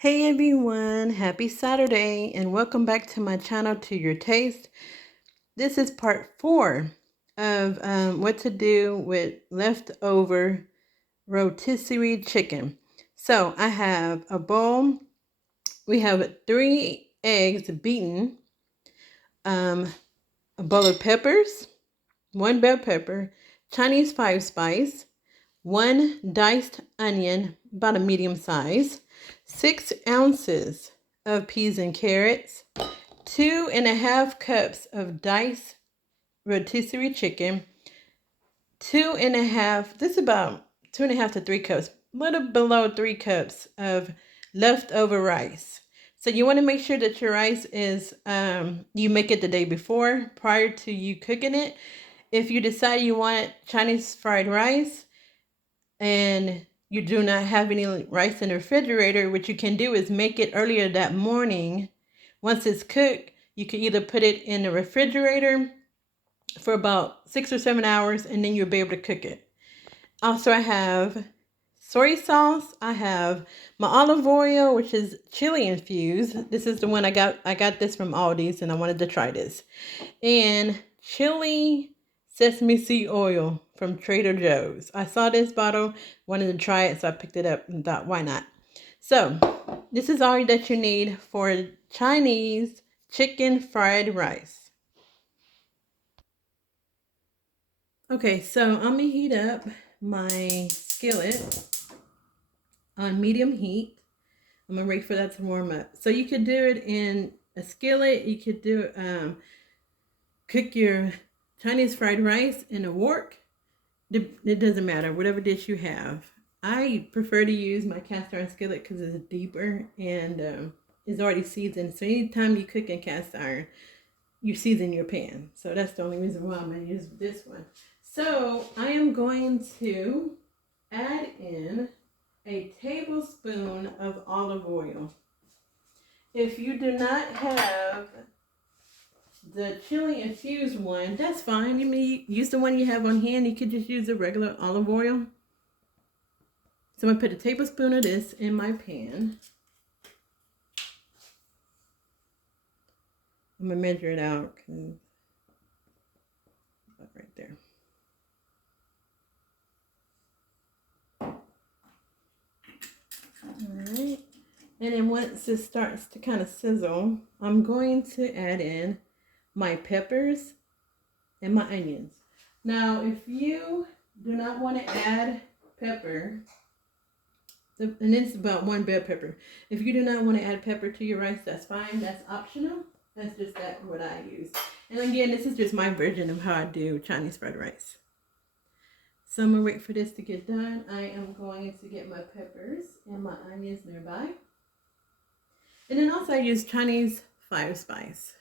Hey everyone, happy Saturday and welcome back to my channel To Your Taste. This is part 4 of what to do with leftover rotisserie chicken. So I have a bowl, we have 3 eggs beaten, a bowl of peppers, 1 bell pepper, Chinese 5 spice, 1 diced onion, about a medium size, 6 ounces of peas and carrots, 2.5 cups of diced rotisserie chicken, 2.5, this is about 2.5 to 3 cups, a little below 3 cups of leftover rice. So you want to make sure that your rice is, you make it the day before, prior to you cooking it. If you decide you want Chinese fried rice, and you do not have any rice in the refrigerator, what you can do is make it earlier that morning. Once it's cooked, you can either put it in the refrigerator for about 6 or 7 hours, and then you'll be able to cook it. Also, I have soy sauce. I have my olive oil, which is chili infused. This is the one I got this from Aldi's, and I wanted to try this. And chili sesame seed oil from Trader Joe's. I saw this bottle, wanted to try it, so I picked it up and thought, why not? So this is all that you need for Chinese chicken fried rice. Okay, so I'm gonna heat up my skillet on medium heat. I'm gonna wait for that to warm up. So you could do it in a skillet. You could do cook your Chinese fried rice in a wok. It doesn't matter, whatever dish you have. I prefer to use my cast iron skillet because it's deeper and it's already seasoned. So anytime you cook in cast iron, you season your pan. So that's the only reason why I'm going to use this one. So I am going to add in a tablespoon of olive oil. If you do not have the chili infused one, that's fine. You may use the one you have on hand. You could just use the regular olive oil. So I'm going to put a tablespoon of this in my pan. I'm going to measure it out. Right there. Alright. And then once it starts to kind of sizzle, I'm going to add in my peppers and my onions. Now, if you do not want to add pepper, and it's about 1 bell pepper. If you do not want to add pepper to your rice, that's fine. That's optional. That's just what I use. And again, this is just my version of how I do Chinese fried rice. So I'm going to wait for this to get done. I am going to get my peppers and my onions nearby. And then also I use Chinese 5 spice.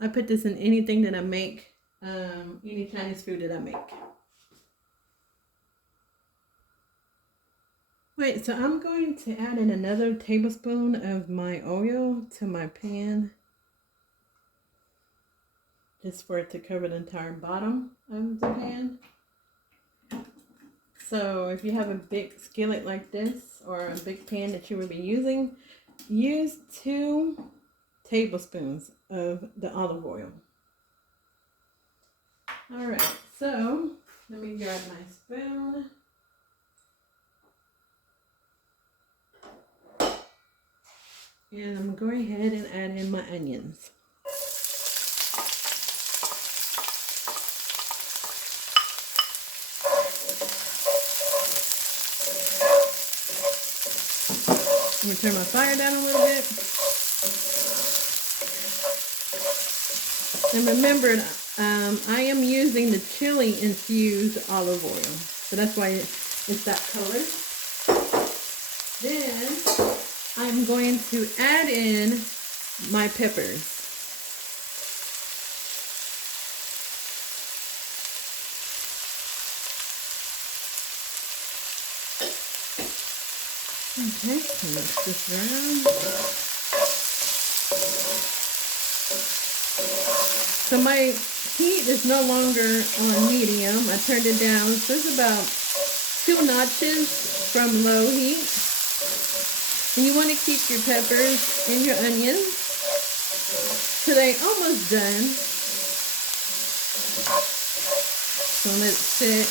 I put this in anything that I make, any Chinese food that I make. Wait, so I'm going to add in another tablespoon of my oil to my pan, just for it to cover the entire bottom of the pan. So if you have a big skillet like this, or a big pan that you will be using, use 2 tablespoons of the olive oil. All right, so let me grab my spoon. And I'm going to go ahead and add in my onions. I'm going to turn my fire down a little bit. And remember, I am using the chili infused olive oil. So that's why it's that color. Then I'm going to add in my peppers. Okay, mix this around. So my heat is no longer on medium. I turned it down. So it's about 2 notches from low heat. And you want to keep your peppers and your onions till they're almost done. So let it sit.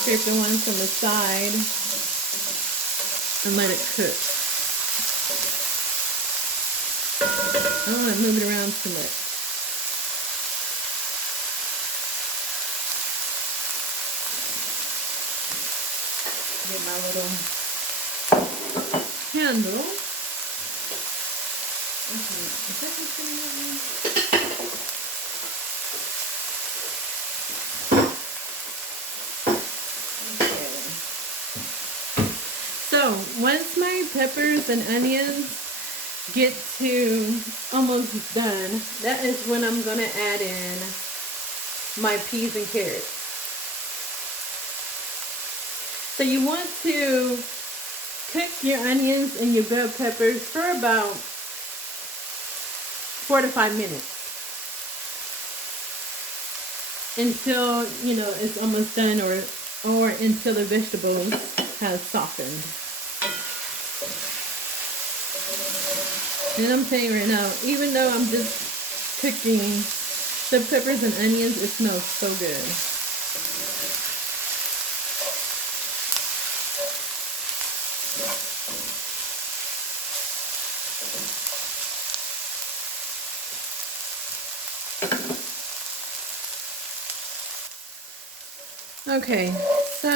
Scrape the ones from the side and let it cook. I don't want to move it around too much. Get my little handle. Is that what's in that one? So once my peppers and onions get to almost done, that is when I'm gonna add in my peas and carrots. So you want to cook your onions and your bell peppers for about 4 to 5 minutes until it's almost done, or until the vegetables have softened. And I'm saying right now, even though I'm just cooking the peppers and onions, it smells so good. Okay, so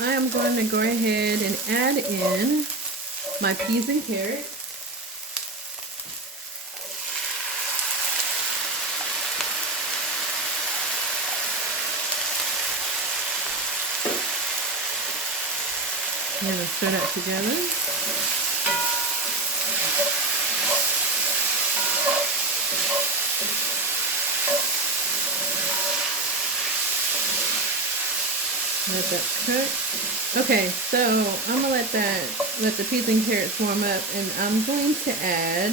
I am going to go ahead and add in my peas and carrots. I'm going to stir that together. Let that cook. Okay, so I'm gonna let the peas and carrots warm up, and I'm going to add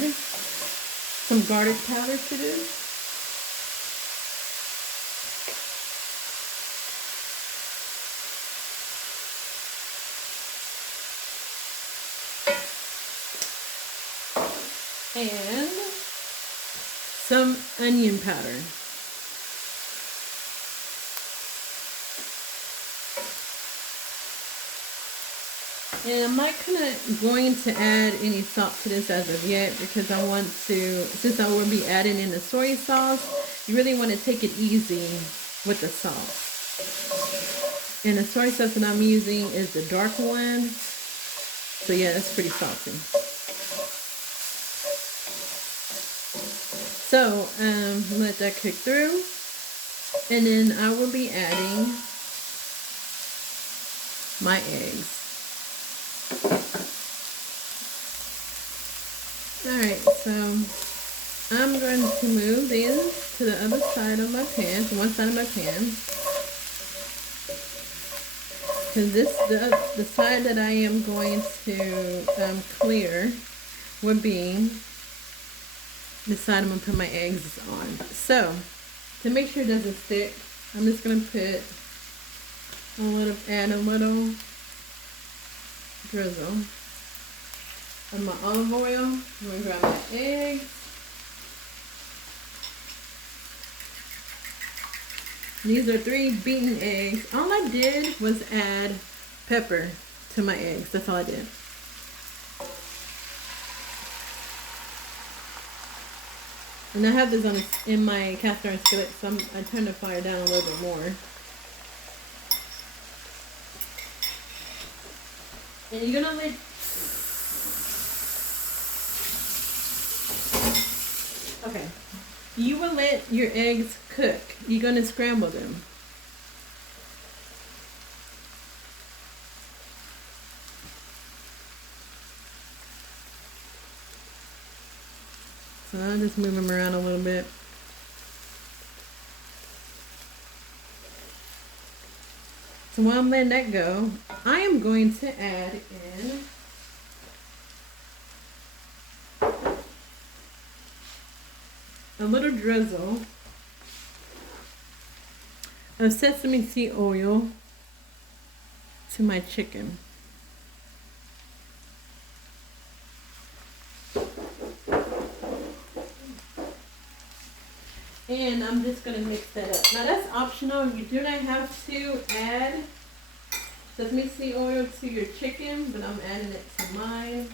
some garlic powder to this. And some onion powder. And I'm not going to add any salt to this as of yet, because I want to, since I will be adding in the soy sauce, you really want to take it easy with the salt. And the soy sauce that I'm using is the dark one. So yeah, that's pretty salty. So let that cook through. And then I will be adding my eggs. Alright, so I'm going to move these to the other side of my pan, to one side of my pan. Because the side that I am going to clear would be the side I'm going to put my eggs on. So, to make sure it doesn't stick, I'm just going to add a little drizzle of my olive oil. I'm going to grab my eggs. These are 3 beaten eggs. All I did was add pepper to my eggs. That's all I did. And I have this in my cast iron skillet, so I turned the fire down a little bit more. And you're gonna let you will let your eggs cook. You're gonna scramble them. So I'll just move them around a little bit. So while I'm letting that go, I am going to add in a little drizzle of sesame seed oil to my chicken. I'm just going to mix that up. Now that's optional. You do not have to add sesame seed oil to your chicken, but I'm adding it to mine.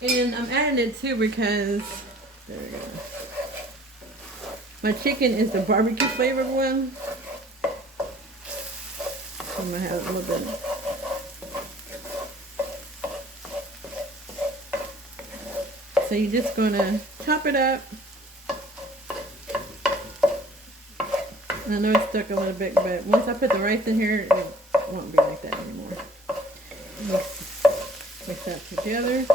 And I'm adding it too because, there we go. My chicken is the barbecue flavored one. So I'm going to have a little bit. So you're just going to chop it up. I know it's stuck a little bit, but once I put the rice in here, it won't be like that anymore. Mix that together.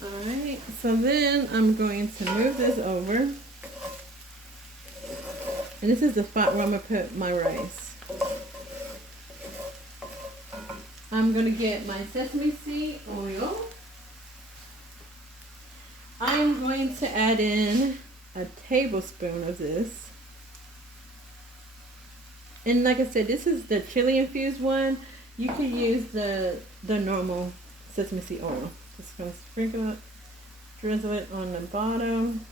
Alright, so then I'm going to move this over. And this is the spot where I'm going to put my rice. I'm going to get my sesame seed oil. I'm going to add in a tablespoon of this. And like I said, this is the chili infused one. You can use the normal sesame seed oil. Just going to sprinkle it, drizzle it on the bottom.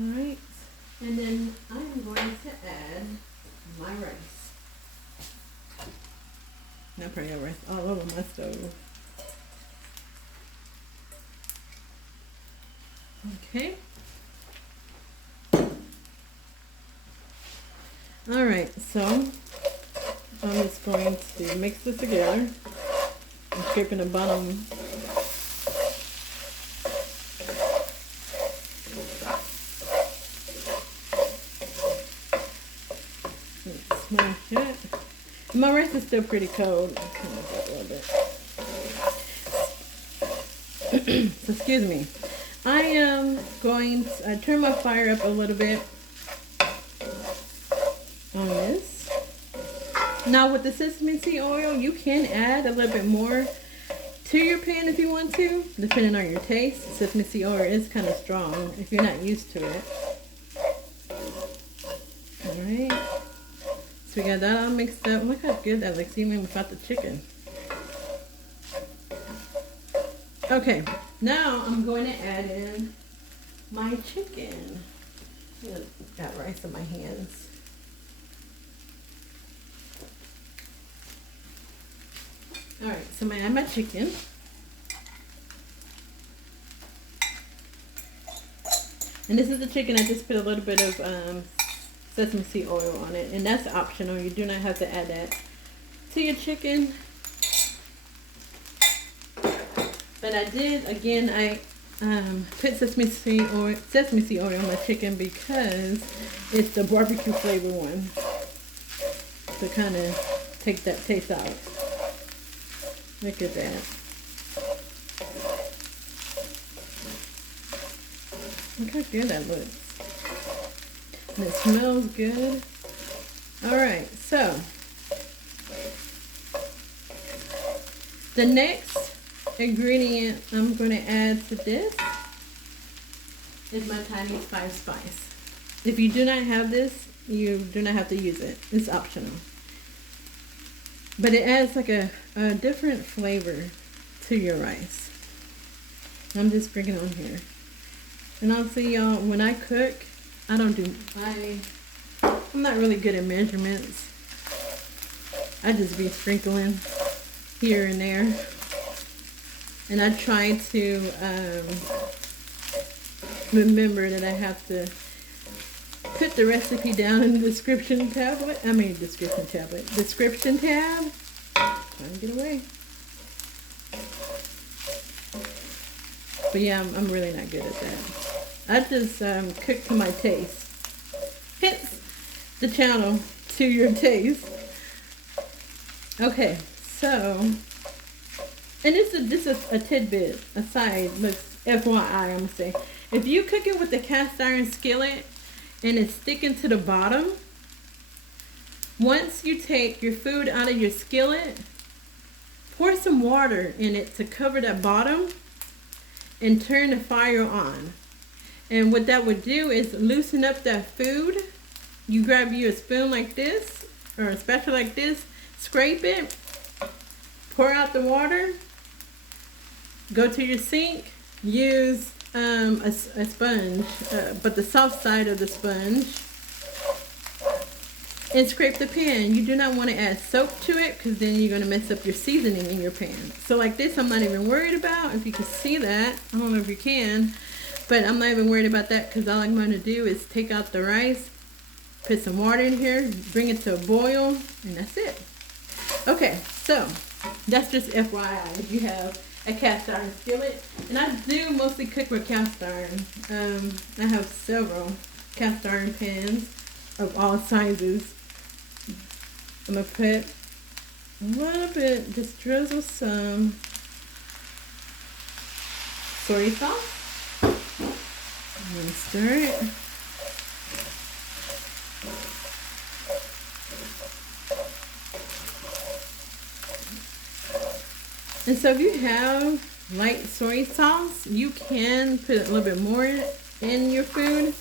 Alright, and then I'm going to add my rice. Now I probably got rice all over my stove. Okay. Alright, so I'm just going to mix this together. I'm scraping the bottom. Smash it. My rice is still pretty cold. I'll turn it up a little bit. So excuse me. I am going to turn my fire up a little bit on this. Now with the sesame seed oil, you can add a little bit more to your pan if you want to, depending on your taste. Sesame seed oil is kind of strong if you're not used to it. Alright. So we got that all mixed up. Look how good that looks even without the chicken. Okay, now I'm going to add in my chicken. Got rice in my hands. Alright, so I'm going to add my chicken. And this is the chicken. I just put a little bit of sesame seed oil on it, and that's optional. You do not have to add that to your chicken. But I did, again, I put sesame seed oil on my chicken because it's the barbecue flavor one, to kind of take that taste out. Look at that. Look how good that looks. And it smells good. Alright, so the next ingredient I'm going to add to this is my tiny spice. If you do not have this, you do not have to use it. It's optional. But it adds like a different flavor to your rice. I'm just bringing it on here. And I'll see y'all, when I cook, I'm not really good at measurements. I just be sprinkling here and there. And I try to remember that I have to put the recipe down in the description tab. Trying to get away. But yeah, I'm really not good at that. I just cook to my taste. Hence the channel, to your taste. Okay, so, and this is a tidbit, a side, looks FYI, I'm gonna say. If you cook it with the cast iron skillet and it's sticking to the bottom, once you take your food out of your skillet, pour some water in it to cover that bottom and turn the fire on. And what that would do is loosen up that food you grab you a spoon like this or a spatula like this, scrape it, pour out the water, go to your sink, use a sponge, but the soft side of the sponge, and scrape the pan. You do not want to add soap to it because then you're going to mess up your seasoning in your pan. So like this, I'm not even worried about. If you can see that, I don't know if you can, but I'm not even worried about that because all I'm going to do is take out the rice, put some water in here, bring it to a boil, and that's it. Okay, so that's just FYI. If you have a cast iron skillet, and I do mostly cook with cast iron. I have several cast iron pans of all sizes. I'm gonna put a little bit, just drizzle some soy sauce. I'm gonna stir it. And so if you have light soy sauce, you can put a little bit more in your food.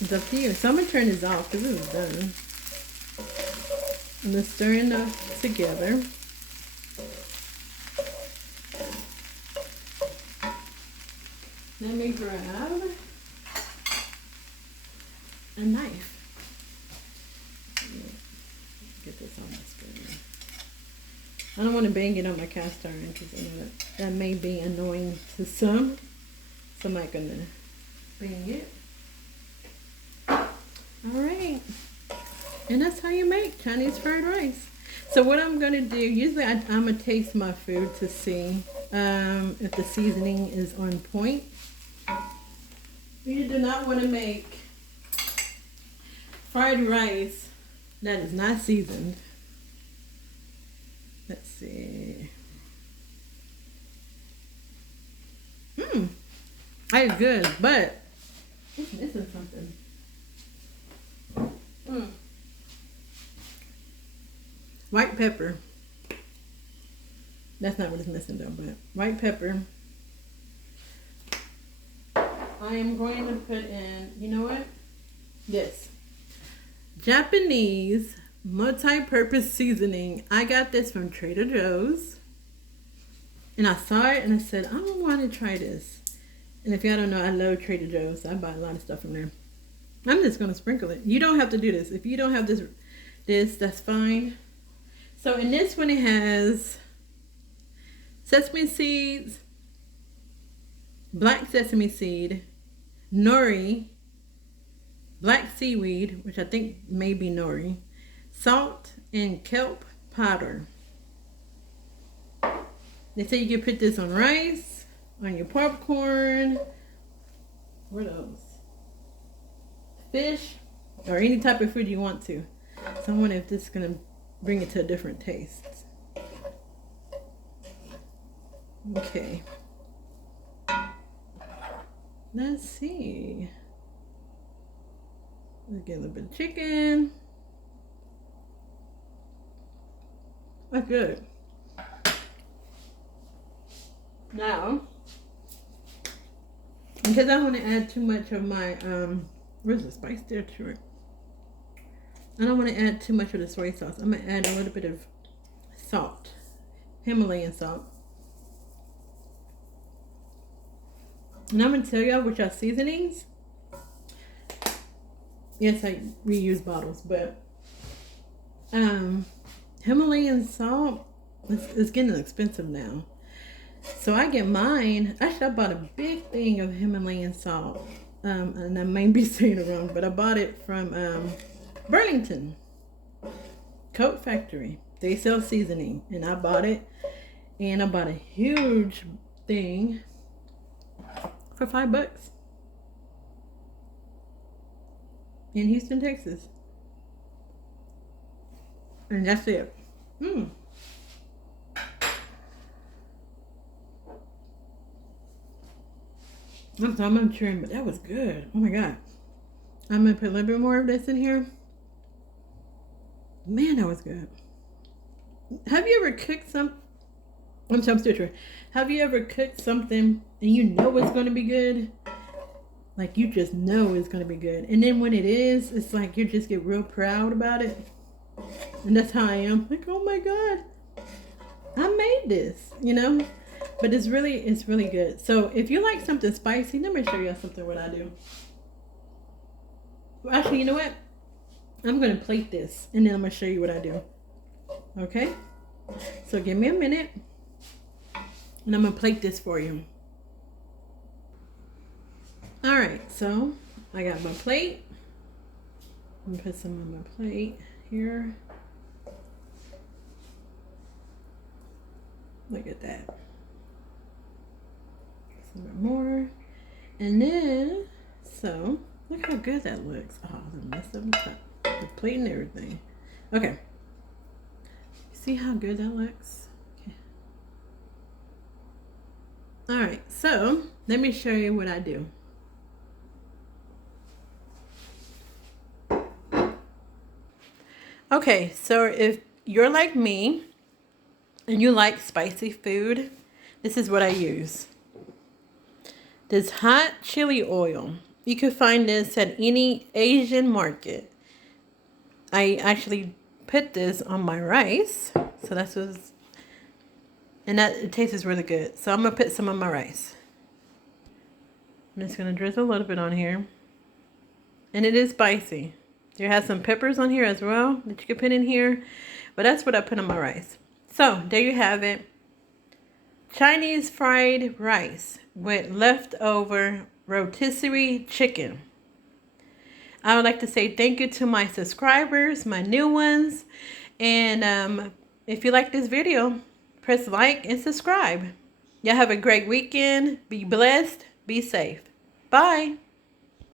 It's up to you. So I'm going to turn this off because this is done. I'm going to stir enough together. Let me grab a knife. Get this on my spoon. I don't want to bang it on my cast iron because I know that may be annoying to some. So I'm not going to bang it. Alright, and that's how you make Chinese fried rice. So what I'm going to do, usually I'm going to taste my food to see if the seasoning is on point. You do not want to make fried rice that is not seasoned. Let's see. That is good, but it's missing something. White pepper. That's not what it's missing though, but white pepper. I am going to put in, you know what? This Japanese multi-purpose seasoning. I got this from Trader Joe's. And I saw it and I said, I want to try this. And if y'all don't know, I love Trader Joe's. I buy a lot of stuff from there. I'm just going to sprinkle it. You don't have to do this. If you don't have this, that's fine. So in this one, it has sesame seeds, black sesame seed, nori, black seaweed, which I think may be nori, salt, and kelp powder. They say you can put this on rice, on your popcorn, what else? Fish, or any type of food you want to. So I wonder if this is going to bring it to a different taste. Okay. Let's see. Let's get a little bit of chicken. That's good. Now, because I don't want to add too much of my, where's the spice there to it? I don't want to add too much of the soy sauce. I'm going to add a little bit of salt, Himalayan salt. And I'm going to tell y'all which are seasonings. Yes, I reuse bottles, but Himalayan salt is getting expensive now. So I get mine. Actually, I bought a big thing of Himalayan salt. And I may be saying it wrong, but I bought it from Burlington Coat Factory. They sell seasoning, and I bought it. And I bought a huge thing for $5 in Houston, Texas. And that's it. I'm chewing, but that was good. Oh my God. I'm going to put a little bit more of this in here. Man, that was good. Have you ever cooked I'm still chewing. Have you ever cooked something and you know it's going to be good, Like you just know it's gonna be good. And then when it is, it's like you just get real proud about it. And that's how I am. Like, oh my God, I made this, you know? But it's really good. So if you like something spicy, let me show you something what I do. Actually, you know what? I'm gonna plate this and then I'm gonna show you what I do. Okay? So give me a minute and I'm gonna plate this for you. Alright, so I got my plate. I'm gonna put some on my plate here. Look at that. Some bit more. And then, so, look how good that looks. Oh, I messed up the plate and everything. Okay. See how good that looks? Okay. Alright, so, let me show you what I do. Okay, so if you're like me and you like spicy food, this is what I use. This hot chili oil. You can find this at any Asian market. I actually put this on my rice. So that's what's, and that it tastes really good. So I'm gonna put some on my rice. I'm just gonna drizzle a little bit on here. And it is spicy. There has some peppers on here as well that you can put in here. But that's what I put on my rice. So there you have it. Chinese fried rice with leftover rotisserie chicken. I would like to say thank you to my subscribers, my new ones. And if you like this video, press like and subscribe. Y'all have a great weekend. Be blessed. Be safe. Bye.